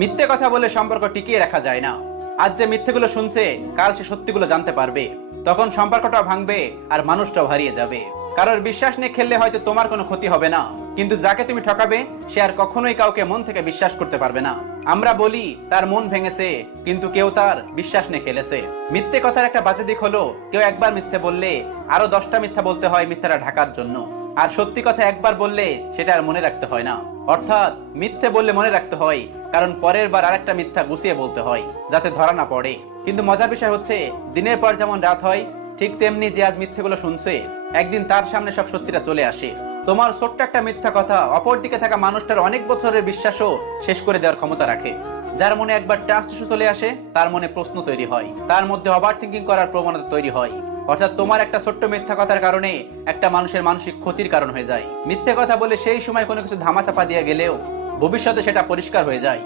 মিথ্যে কথা বলে সম্পর্ক টিকিয়ে রাখা যায় না। আজ যে মিথ্যেগুলো শুনছে, কাল সে সত্যিগুলো জানতে পারবে। তখন সম্পর্কটাও ভাঙবে আর মানুষটাও হারিয়ে যাবে। কারোর বিশ্বাস নিয়ে খেললে হয়তো তোমার কোনো ক্ষতি হবে না, কিন্তু যাকে তুমি ঠকাবে সে আর কখনোই কাউকে মন থেকে বিশ্বাস করতে পারবে না। আমরা বলি তার মন ভেঙেছে, কিন্তু কেউ তার বিশ্বাস নিয়ে খেলেছে। মিথ্যে কথার একটা বাজে দিক হলো, কেউ একবার মিথ্যে বললে আরো 10টা মিথ্যা বলতে হয় মিথ্যাটা ঢাকার জন্য। আর সত্যি কথা একবার বললে সেটা আর মনে রাখতে হয় না। অর্থাৎ মিথ্যে বললে মনে রাখতে হয়, কারণ পরের বার আরেকটা মিথ্যা গুছিয়ে বলতে হয় যাতে ধরা না পড়ে। কিন্তু মজার বিষয় হচ্ছে, দিনের পর যেমন রাত হয়, ঠিক তেমনি যে আজ মিথ্যেগুলো শুনছে, একদিন তার সামনে সব সত্যিটা চলে আসে। তোমার ছোট্ট একটা মিথ্যা কথা অপর দিকে থাকা মানুষটার অনেক বছরের বিশ্বাসও শেষ করে দেওয়ার ক্ষমতা রাখে। যার মনে একবার ট্রাস্ট ইস্যু চলে আসে, তার মনে প্রশ্ন তৈরি হয়, তার মধ্যে ওভার থিঙ্কিং করার প্রবণতা তৈরি হয়। অর্থাৎ তোমার একটা ছোট্ট মিথ্যা কথার কারণে একটা মানুষের মানসিক ক্ষতির কারণ হয়ে যায়। মিথ্যে কথা বলে সেই সময় কোনো কিছু ধামাচাপা দিয়ে গেলেও ভবিষ্যতে সেটা পরিষ্কার হয়ে যায়।